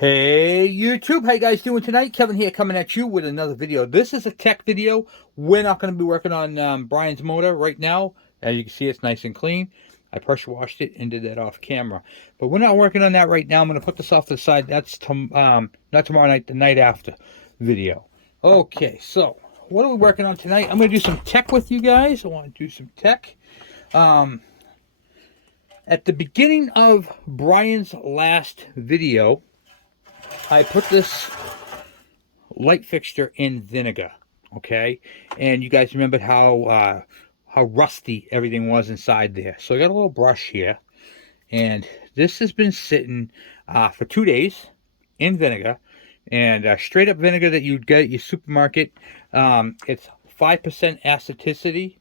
Hey YouTube, how you guys doing tonight? Kevin here coming at you with another video. This is a tech video. We're not going to be working on Brian's motor right now. As you can see, it's nice and clean. I pressure washed it and did that off camera. But we're not working on that right now. I'm going to put this off to the side. That's not tomorrow night, the night after video. Okay, so what are we working on tonight? I'm going to do some tech with you guys. I want to do some tech. At the beginning of Brian's last video, I put this light fixture in vinegar, okay? And you guys remembered how rusty everything was inside there. So I got a little brush here, and this has been sitting for 2 days in vinegar, and straight up vinegar that you'd get at your supermarket. It's 5% acidicity,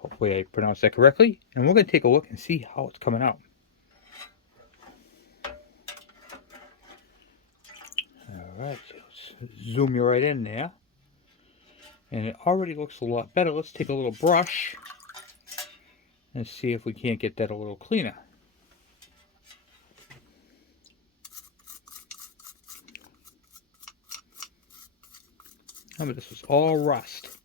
hopefully I pronounced that correctly. And we're going to take a look and see how it's coming out. Alright, so let's zoom you right in there. And it already looks a lot better. Let's take a little brush and see if we can't get that a little cleaner. Remember, this was all rust.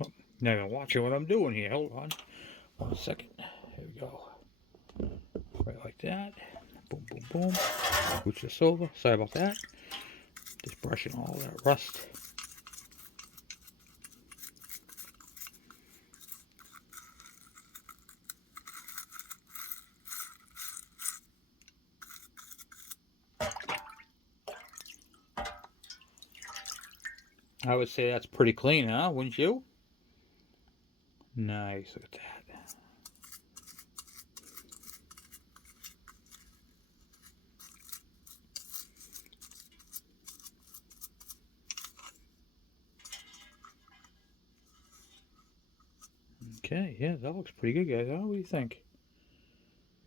Oh, now you're watching what I'm doing here. Hold on 1 second. Here we go. Right like that. Boom, boom, boom. Scooch this over. Sorry about that. Just brushing all that rust. I would say that's pretty clean, huh? Wouldn't you? Nice. Look at that. Okay, yeah, that looks pretty good, guys. What do you think?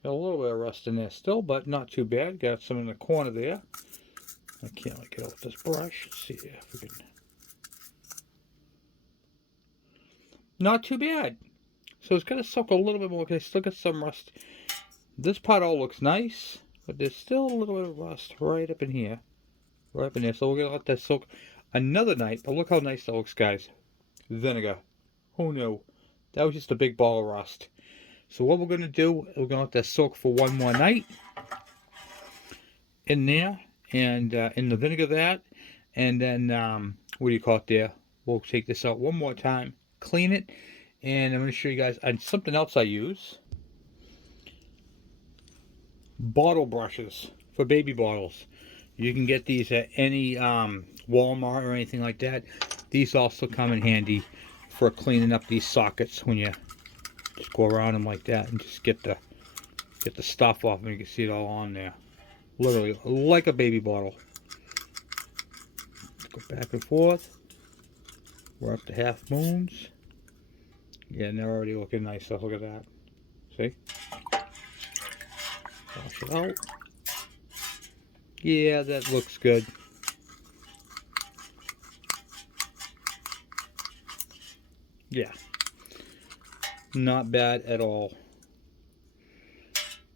Got a little bit of rust in there still, but not too bad. Got some in the corner there. I can't get it with this brush. Let's see if we can. Not too bad. So it's going to soak a little bit more because I still got some rust. This part all looks nice, but there's still a little bit of rust right up in here. Right up in there. So we're going to let that soak another night. But look how nice that looks, guys. Vinegar. Who knew? That was just a big ball of rust. So what we're going to do, we're going to let that soak for one more night in there, and in the vinegar that, and then what do you call it there? We'll take this out one more time, clean it, and I'm going to show you guys on something else I use. Bottle brushes for baby bottles. You can get these at any Walmart or anything like that. These also come in handy for cleaning up these sockets when you just go around them like that and just get the stuff off, and you can see it all on there. Literally like a baby bottle. Go back and forth. We're up to half moons. Yeah, and they're already looking nice. So look at that. See? Wash it out. Yeah, that looks good. Yeah. Not bad at all.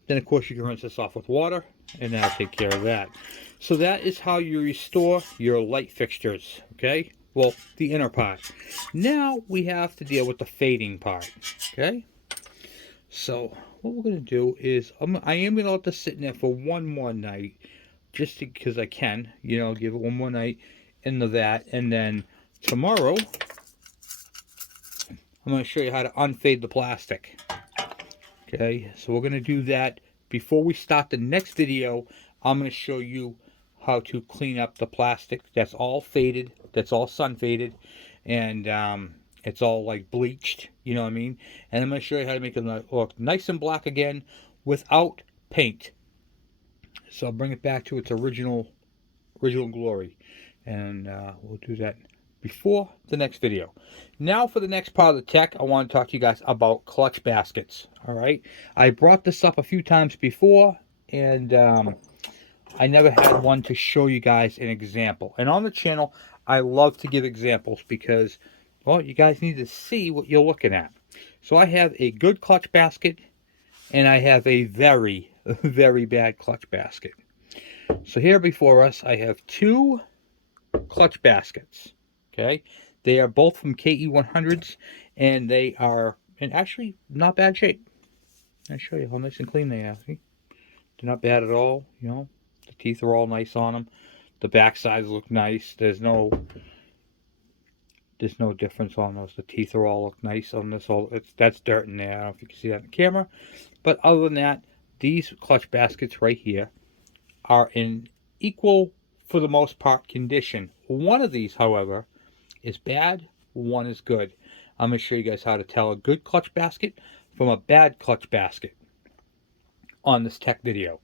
Then of course you can rinse this off with water, and that'll take care of that. So that is how you restore your light fixtures, okay? Well, the inner part. Now we have to deal with the fading part, okay? So what we're going to do is I am going to let this sit in there for one more night, just because I can, give it one more night in the vat, and then tomorrow I'm going to show you how to unfade the plastic. Okay, so we're going to do that before we start the next video. I'm going to show you how to clean up the plastic that's all faded, that's all sun faded, and it's all like bleached, you know what I mean? And I'm going to show you how to make it look nice and black again without paint. So I'll bring it back to its original glory, and we'll do that before the next video. Now for the next part of the tech, I want to talk to you guys about clutch baskets. All right, I brought this up a few times before, and I never had one to show you guys an example. And on the channel, I love to give examples because Well, you guys need to see what you're looking at. So I have a good clutch basket, and I have a very, very bad clutch basket. So here before us, I have two clutch baskets. Okay, they are both from KE100s, and they are in actually not bad shape. I'll show you how nice and clean they are. See? They're not bad at all. You know, the teeth are all nice on them. The back sides look nice. There's no difference on those. The teeth are all look nice on this. That's dirt in there. I don't know if you can see that in the camera. But other than that, these clutch baskets right here are in equal, for the most part, condition. One of these, however, is bad. One is good. I'm going to show you guys how to tell a good clutch basket from a bad clutch basket on this tech video.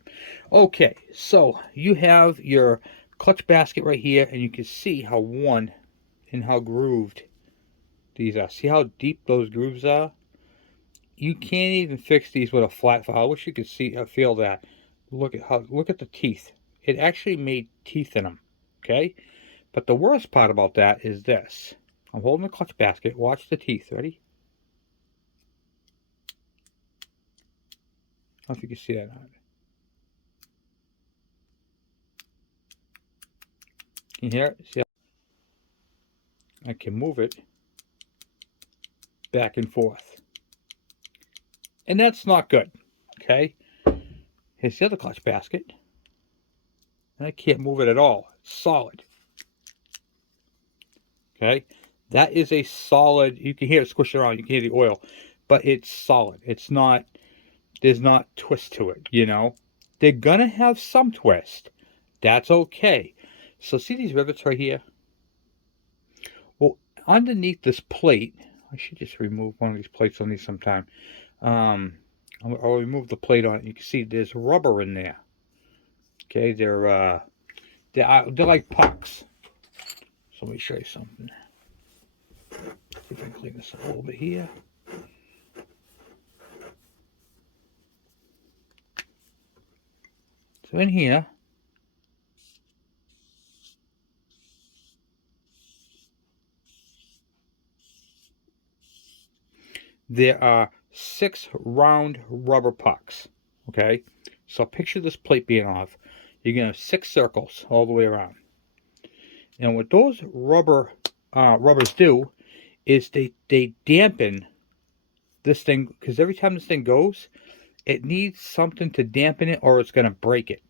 Okay, so you have your clutch basket right here, and you can see how worn and how grooved these are. See how deep those grooves are? You can't even fix these with a flat file. I wish you could see feel that. Look at the teeth. It actually made teeth in them. Okay? But the worst part about that is this. I'm holding the clutch basket. Watch the teeth. Ready? I don't know if you can see that. Can you hear it? See how I can move it back and forth. And that's not good. Okay? Here's the other clutch basket. And I can't move it at all. It's solid. Okay? That is a solid, you can hear it squish around, you can hear the oil, but it's solid. It's not, there's not twist to it, you know? They're gonna have some twist. That's okay. So see these rivets right here? Well, underneath this plate, I should just remove one of these plates on these sometime. I'll remove the plate on it. You can see there's rubber in there. Okay, they're like pucks. So let me show you something. See if I can clean this up a little bit here. So in here, there are 6 round rubber pucks. Okay, so picture this plate being off. You're gonna have 6 circles all the way around. And what those rubbers do is they dampen this thing, because every time this thing goes, it needs something to dampen it or it's gonna break it.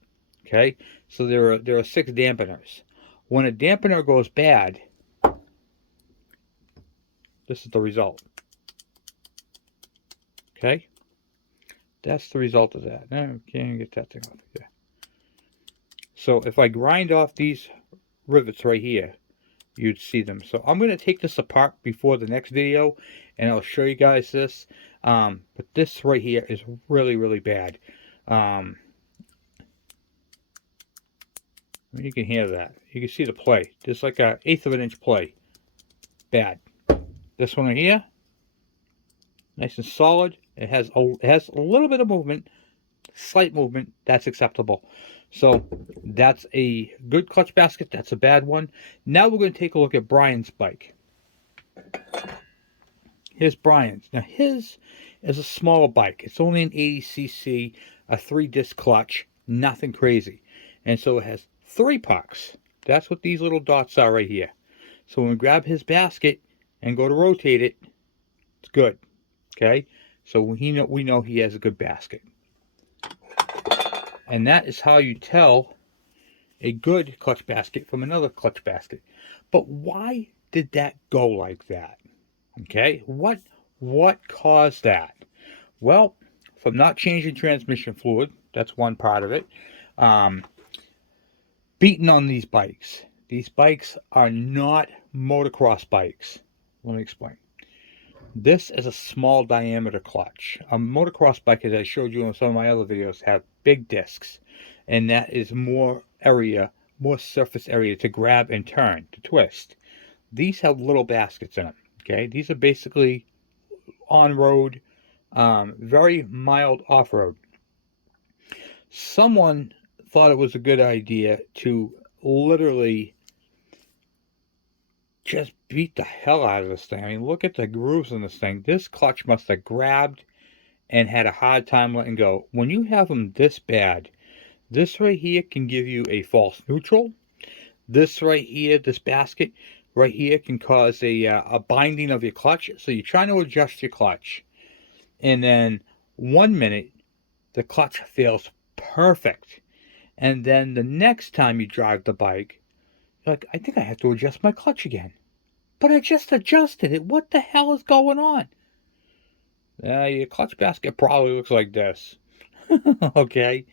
Okay, so there are 6 dampeners. When a dampener goes bad, this is the result. Okay, that's the result of that. Now, can't get that thing off here. So if I grind off these rivets right here, you'd see them. So I'm going to take this apart before the next video, and I'll show you guys this. But this right here is really, really bad. You can hear that. You can see the play. Just like an 1/8 of an inch play. Bad. This one right here, nice and solid. It has a little bit of movement, slight movement. That's acceptable. So that's a good clutch basket. That's a bad one. Now we're going to take a look at Brian's bike. Here's Brian's. Now his is a smaller bike. It's only an 80cc, a 3-disc clutch, nothing crazy. And so it has 3 pucks. That's what these little dots are right here. So when we grab his basket and go to rotate it, it's good. Okay? So we know he has a good basket. And that is how you tell a good clutch basket from another clutch basket. But why did that go like that? Okay, what caused that? Well, from not changing transmission fluid, that's one part of it. Beating on these bikes. These bikes are not motocross bikes. Let me explain. This is a small diameter clutch. A motocross bike, as I showed you in some of my other videos, have big discs, and that is more area, more surface area to grab and turn, to twist. These have little baskets in them. Okay, these are basically on-road, very mild off-road. Someone thought it was a good idea to literally just beat the hell out of this thing. I mean, look at the grooves in this thing. This clutch must have grabbed and had a hard time letting go. When you have them this bad, this right here can give you a false neutral. This right here, this basket right here, can cause a binding of your clutch. So you're trying to adjust your clutch, and then 1 minute the clutch feels perfect, and then the next time you drive the bike, you're like, I think I have to adjust my clutch again. But I just adjusted it. What the hell is going on? Your clutch basket probably looks like this. Okay?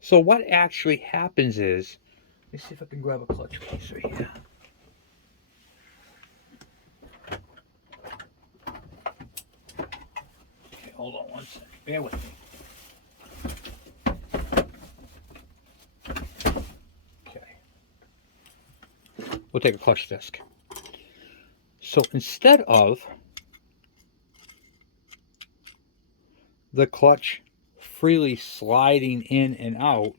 So what actually happens is, let me see if I can grab a clutch case right here. Okay, hold on one second. Bear with me. Okay. We'll take a clutch disc. So instead of the clutch freely sliding in and out,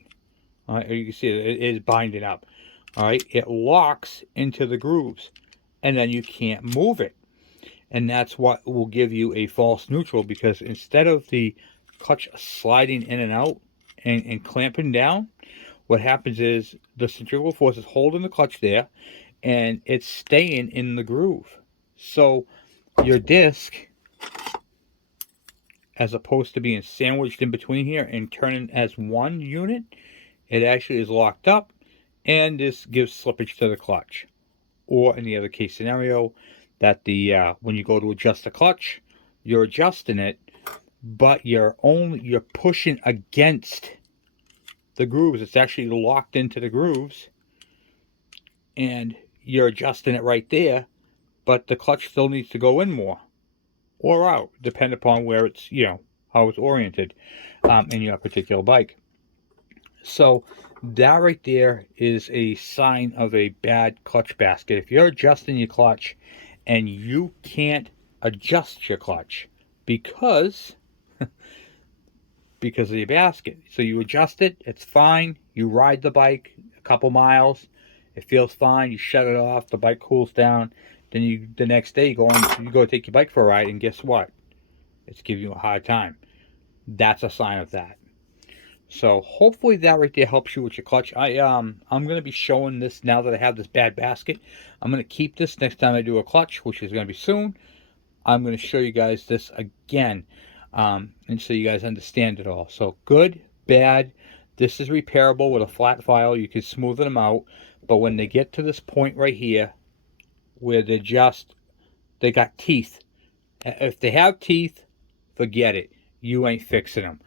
you can see it is binding up. All right, it locks into the grooves, and then you can't move it. And that's what will give you a false neutral, because instead of the clutch sliding in and out and clamping down, what happens is the centrifugal force is holding the clutch there, and it's staying in the groove. So your disc, as opposed to being sandwiched in between here and turning as one unit, it actually is locked up, and this gives slippage to the clutch. Or in the other case scenario, that the when you go to adjust the clutch, you're adjusting it, but you're pushing against the grooves. It's actually locked into the grooves, and you're adjusting it right there, but the clutch still needs to go in more or out, depending upon where it's, how it's oriented in your particular bike. So that right there is a sign of a bad clutch basket. If you're adjusting your clutch and you can't adjust your clutch because of your basket, so you adjust it, it's fine. You ride the bike a couple miles, it feels fine. You shut it off, the bike cools down. Then the next day you go take your bike for a ride, and guess what? It's giving you a hard time. That's a sign of that. So hopefully that right there helps you with your clutch. I'm going to be showing this now that I have this bad basket. I'm going to keep this next time I do a clutch, which is going to be soon. I'm going to show you guys this again, and so you guys understand it all. So good, bad. This is repairable with a flat file. You can smoothen them out, but when they get to this point right here, where they got teeth. If they have teeth, forget it. You ain't fixing them.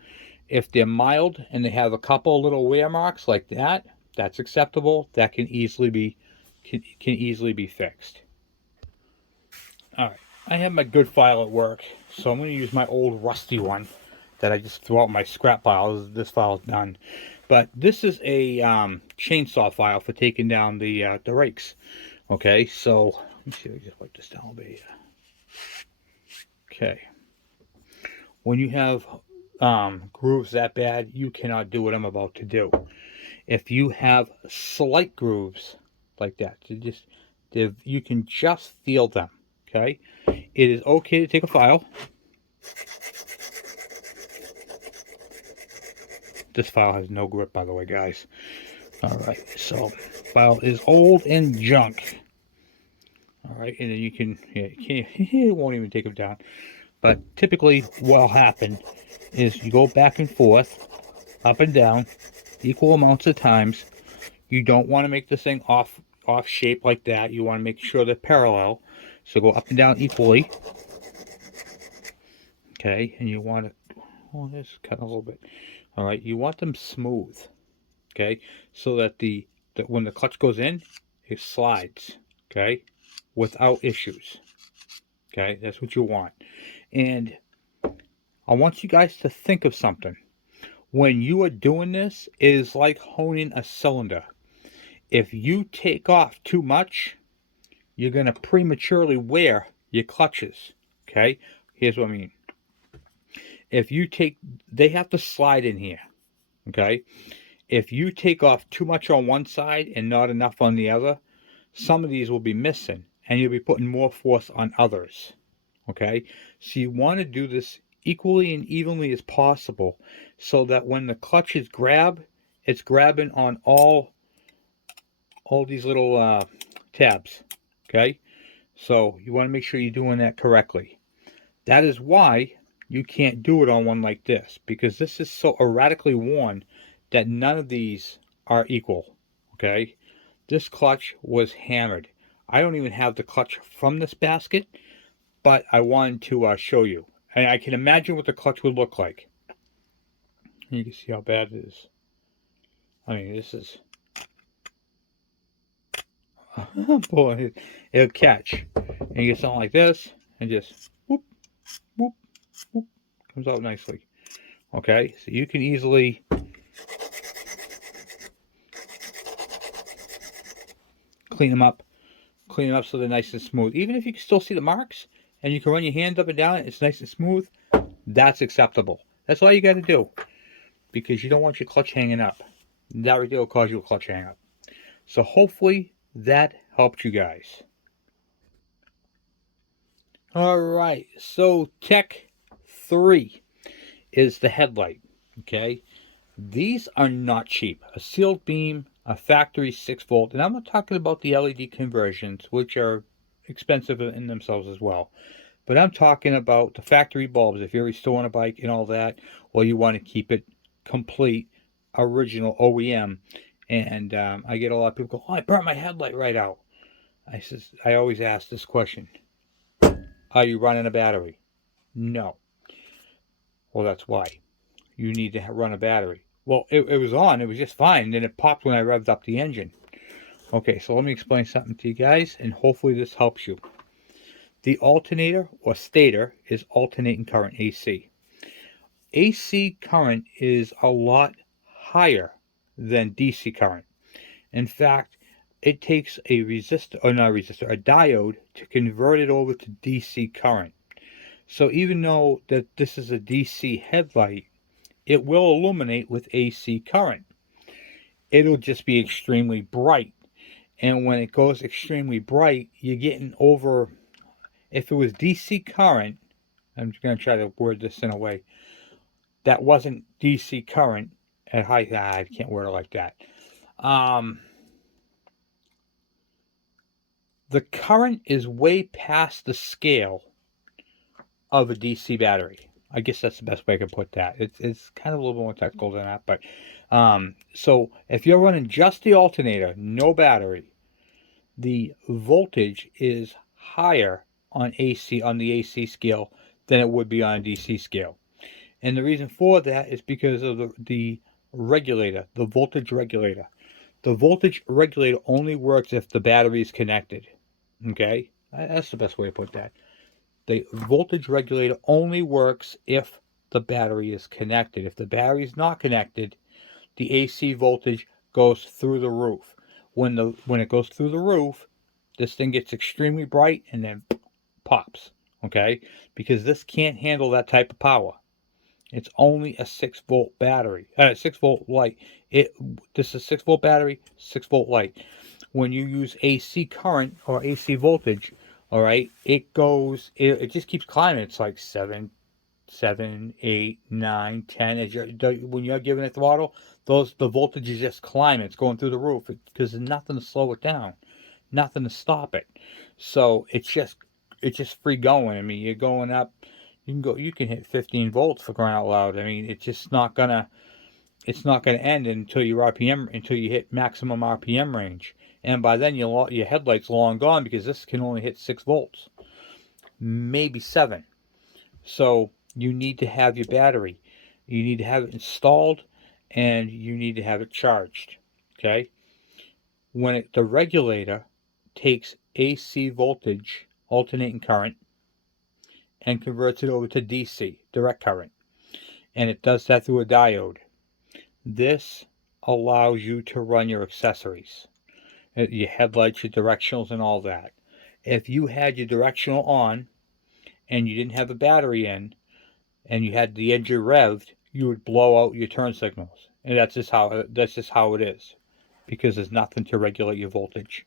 If they're mild and they have a couple little wear marks like that, that's acceptable. That can easily be fixed. All right, I have my good file at work, so I'm going to use my old rusty one that I just threw out in my scrap pile. This file is done, but this is a chainsaw file for taking down the rakes. Okay, so let me see if I can just wipe this down a little bit here. Okay, when you have grooves that bad, you cannot do what I'm about to do. If you have slight grooves like that, you can just feel them. Okay, it is okay to take a file. This file has no grip, by the way, guys. All right, so file is old and junk. All right, and then it won't even take them down. But typically, what'll happen is you go back and forth, up and down, equal amounts of times. You don't want to make this thing off shape like that. You want to make sure they're parallel. So go up and down equally. Okay, and you want to, this cut a little bit. All right, you want them smooth. Okay, so that when the clutch goes in, it slides. Okay, without issues. Okay, that's what you want. And I want you guys to think of something. When you are doing this, it is like honing a cylinder. If you take off too much, you're going to prematurely wear your clutches. Okay, here's what I mean. They have to slide in here. Okay, if you take off too much on one side and not enough on the other, some of these will be missing. and you'll be putting more force on others. Okay, so you want to do this equally and evenly as possible, so that when the clutch is it's grabbing on all these little tabs. Okay, so you want to make sure you're doing that correctly. That is why you can't do it on one like this, because this is so erratically worn that none of these are equal. Okay, this clutch was hammered. I don't even have the clutch from this basket, but I wanted to show you. And I can imagine what the clutch would look like. You can see how bad it is. I mean, this is... boy, it'll catch. And you get something like this, and just whoop, whoop, whoop. Comes out nicely. Okay, so you can easily clean them up. Clean them up so they're nice and smooth. Even if you can still see the marks, and you can run your hand up and down, it's nice and smooth, that's acceptable. That's all you got to do. Because you don't want your clutch hanging up. That right there will cause you a clutch hang up. So hopefully that helped you guys. Alright, so Tech 3 is the headlight. Okay, these are not cheap. A sealed beam, a factory 6-volt, and I'm not talking about the LED conversions, which are expensive in themselves as well. But I'm talking about the factory bulbs. If you're restoring a bike and all that, well, you want to keep it complete, original OEM. And I get a lot of people go, "Oh, I burnt my headlight right out." I always ask this question: are you running a battery? No. Well, that's why you need to run a battery. Well, it was on. It was just fine. Then it popped when I revved up the engine. Okay, so let me explain something to you guys, and hopefully this helps you. The alternator or stator is alternating current AC. AC current is a lot higher than DC current. In fact, it takes a resistor, or not a resistor, a diode to convert it over to DC current. So even though that this is a DC headlight, it will illuminate with AC current. It'll just be extremely bright. And when it goes extremely bright, you're getting over, if it was DC current, I'm just going to try to word this in a way that wasn't DC current at high, I can't word it like that. The current is way past the scale of a DC battery. I guess that's the best way I could put that. It's kind of a little more technical than that, but so if you're running just the alternator, no battery, the voltage is higher on the AC scale than it would be on a DC scale. And the reason for that is because of the regulator, the voltage regulator. The voltage regulator only works if the battery is connected. Okay? That's the best way to put that. The voltage regulator only works if the battery is connected. If the battery is not connected, the AC voltage goes through the roof. When it goes through the roof, this thing gets extremely bright and then pops. Okay? Because this can't handle that type of power. It's only a 6-volt battery, 6-volt light. This is a 6-volt battery, 6-volt light. When you use AC current or AC voltage, all right, it just keeps climbing. It's like 7, 8, 9, 10. When you're giving it throttle, the voltage is just climbing. It's going through the roof because there's nothing to slow it down, nothing to stop it. So it's just free going. I mean, you're going up. You can hit 15 volts for crying out loud. I mean, it's not gonna end until you hit maximum RPM range. And by then your headlight's long gone because this can only hit 6 volts, maybe 7. So you need to have your battery. You need to have it installed and you need to have it charged. Okay? The regulator takes AC voltage, alternating current, and converts it over to DC, direct current. And it does that through a diode. This allows you to run your accessories, your headlights, your directionals, and all that. If you had your directional on and you didn't have a battery in and you had the engine revved, you would blow out your turn signals. And that's just how it is, because there's nothing to regulate your voltage.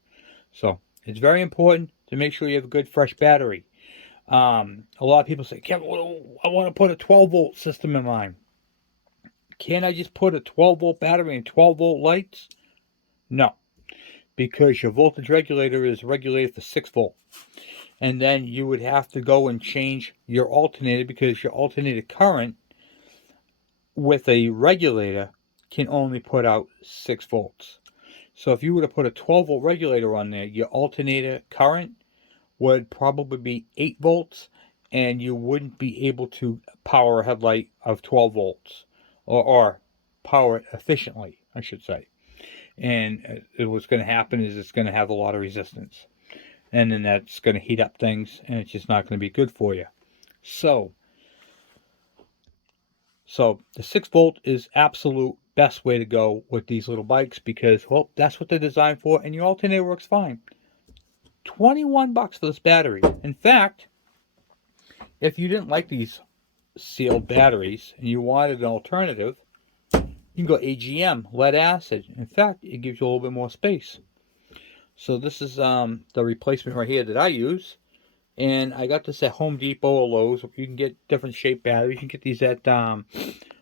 So it's very important. to make sure you have a good fresh battery. A lot of people say, Kevin, I want to put a 12-volt system in mine. Can't I just put a 12-volt battery and 12-volt lights? No, because your voltage regulator is regulated for 6 volt. And then you would have to go and change your alternator, because your alternator current with a regulator can only put out 6 volts. So if you were to put a 12-volt regulator on there, your alternator current would probably be 8 volts, and you wouldn't be able to power a headlight of 12 volts, or power it efficiently, I should say. And what's going to happen is it's going to have a lot of resistance, and then that's going to heat up things, and it's just not going to be good for you. So the 6 volt is absolute best way to go with these little bikes, because, well, that's what they're designed for, and your alternator works fine. $21 for this battery. In fact, if you didn't like these sealed batteries and you wanted an alternative, you can go AGM, lead acid. In fact, it gives you a little bit more space. So this is the replacement right here that I use. And I got this at Home Depot or Lowe's. You can get different shaped batteries. You can get these at,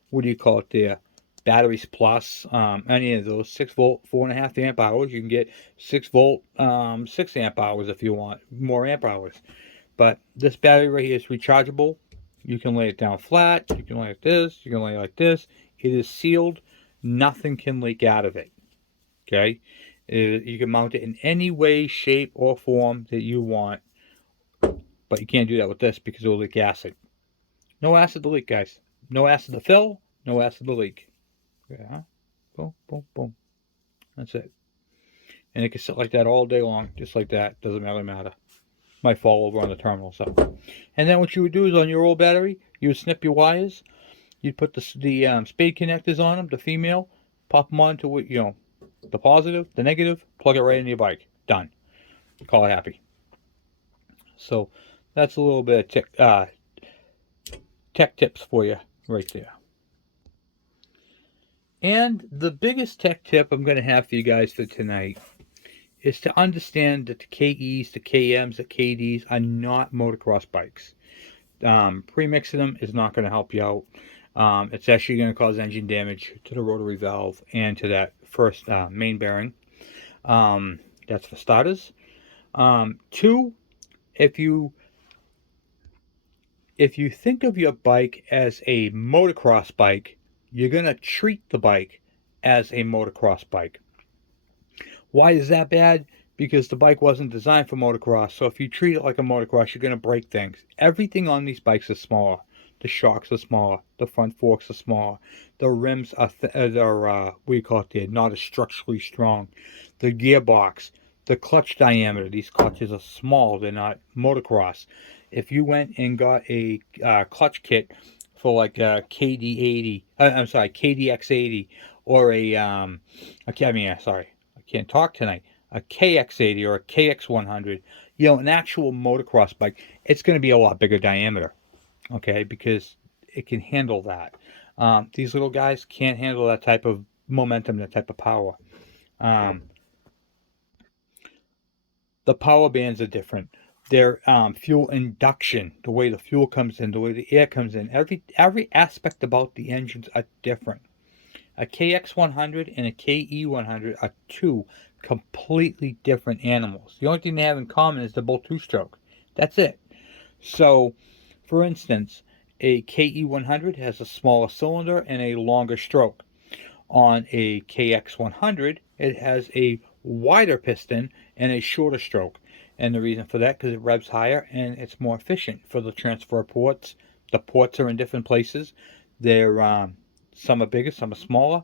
what do you call it there? Batteries Plus. Any of those. 6 volt, 4.5 amp hours. You can get 6 volt, 6 amp hours if you want more amp hours. But this battery right here is rechargeable. You can lay it down flat. You can lay it like this. You can lay it like this. It is sealed. Nothing can leak out of it. Okay? You can mount it in any way, shape, or form that you want. But you can't do that with this because it will leak acid. No acid to leak, guys. No acid to fill. No acid to leak. Yeah. Boom, boom, boom. That's it. And it can sit like that all day long. Just like that. Doesn't really matter. Might fall over on the terminal. So. And then what you would do is on your old battery, you would snip your wires. You'd put the spade connectors on them, the female. Pop them onto the positive, the negative. Plug it right into your bike. Done. Call it happy. So that's a little bit of tech tips for you right there. And the biggest tech tip I'm going to have for you guys for tonight is to understand that the KEs, the KMs, the KDs are not motocross bikes. Pre-mixing them is not going to help you out. It's actually going to cause engine damage to the rotary valve and to that first main bearing. That's for starters. Two, if you think of your bike as a motocross bike, you're going to treat the bike as a motocross bike. Why is that bad? Because the bike wasn't designed for motocross. So if you treat it like a motocross, you're going to break things. Everything on these bikes is smaller. The shocks are smaller. The front forks are smaller. The rims are not as structurally strong. The gearbox, the clutch diameter. These clutches are small. They're not motocross. If you went and got a clutch kit for like a KDX80, or I can't talk tonight, a KX80 or a KX100, an actual motocross bike, it's going to be a lot bigger diameter, okay, because it can handle that. These little guys can't handle that type of momentum, that type of power. The power bands are different. Their fuel induction, the way the fuel comes in, the way the air comes in, every aspect about the engines are different. A KX100 and a KE100 are two completely different animals. The only thing they have in common is they're both two-stroke. That's it. So, for instance, a KE100 has a smaller cylinder and a longer stroke. On a KX100, it has a wider piston and a shorter stroke. And the reason for that, because it revs higher and it's more efficient for the transfer ports. The ports are in different places. They're some are bigger, some are smaller,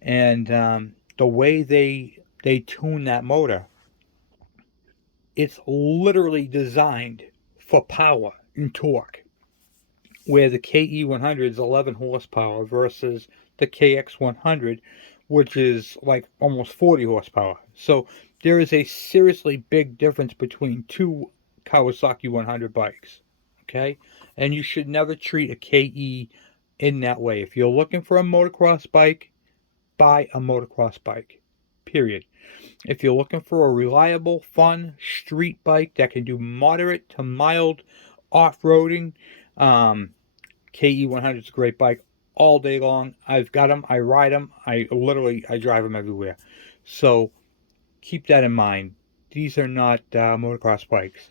and the way they tune that motor, it's literally designed for power and torque. Where the KE100 is 11 horsepower versus the KX100, which is like almost 40 horsepower. So there is a seriously big difference between two Kawasaki 100 bikes. Okay? And you should never treat a KE in that way. If you're looking for a motocross bike, buy a motocross bike. period. If you're looking for a reliable, fun street bike that can do moderate to mild off-roading, KE100 is a great bike all day long. I've got them. I ride them. I drive them everywhere. So keep that in mind. These are not motocross bikes.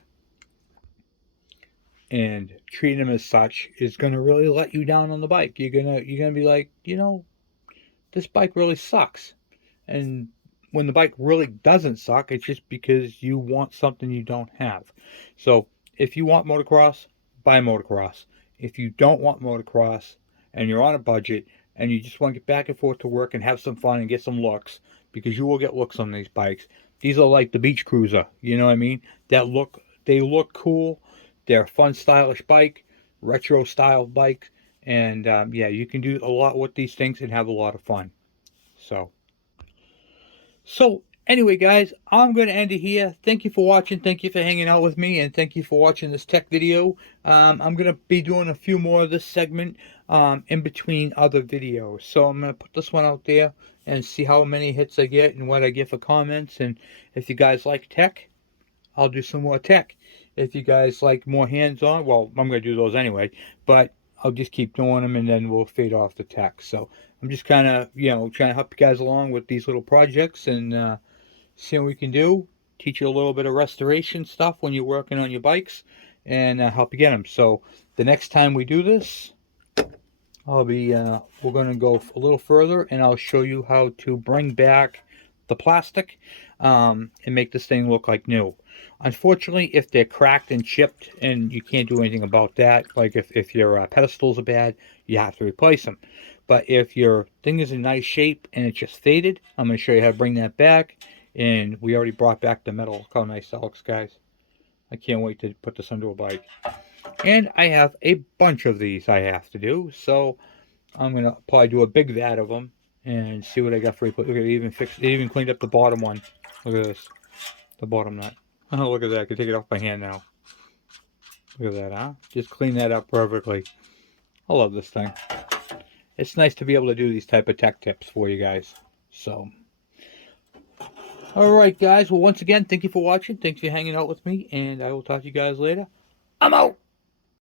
And treating them as such is going to really let you down on the bike. You're gonna be like, this bike really sucks. And when the bike really doesn't suck, it's just because you want something you don't have. So if you want motocross, buy motocross. If you don't want motocross and you're on a budget and you just want to get back and forth to work and have some fun and get some looks, because you will get looks on these bikes. These are like the beach cruiser, you know what I mean? They look cool. They're a fun, stylish bike, retro style bike, and yeah, you can do a lot with these things and have a lot of fun. So anyway, guys, I'm going to end it here. Thank you for watching. Thank you for hanging out with me, and thank you for watching this tech video. I'm going to be doing a few more of this segment in between other videos. So I'm going to put this one out there and see how many hits I get and what I get for comments. And if you guys like tech, I'll do some more tech. If you guys like more hands-on, well, I'm going to do those anyway, but I'll just keep doing them and then we'll fade off the tech. So I'm just kind of, trying to help you guys along with these little projects and see what we can do. Teach you a little bit of restoration stuff when you're working on your bikes and help you get them. So the next time we do this, we're going to go a little further and I'll show you how to bring back the plastic and make this thing look like new. Unfortunately, if they're cracked and chipped and you can't do anything about that, like if your pedestals are bad, you have to replace them. But if your thing is in nice shape and it's just faded, I'm going to show you how to bring that back. And we already brought back the metal. Look how nice that looks, guys. I can't wait to put this onto a bike. And I have a bunch of these I have to do, so I'm going to probably do a big vat of them and see what I got for you. Look at it, it even cleaned up the bottom one. Look at this, the bottom nut. Oh, look at that. I can take it off my hand now. Look at that, huh? Just clean that up perfectly. I love this thing. It's nice to be able to do these type of tech tips for you guys. So, alright guys. Well, once again, thank you for watching. Thanks for hanging out with me. And I will talk to you guys later. I'm out!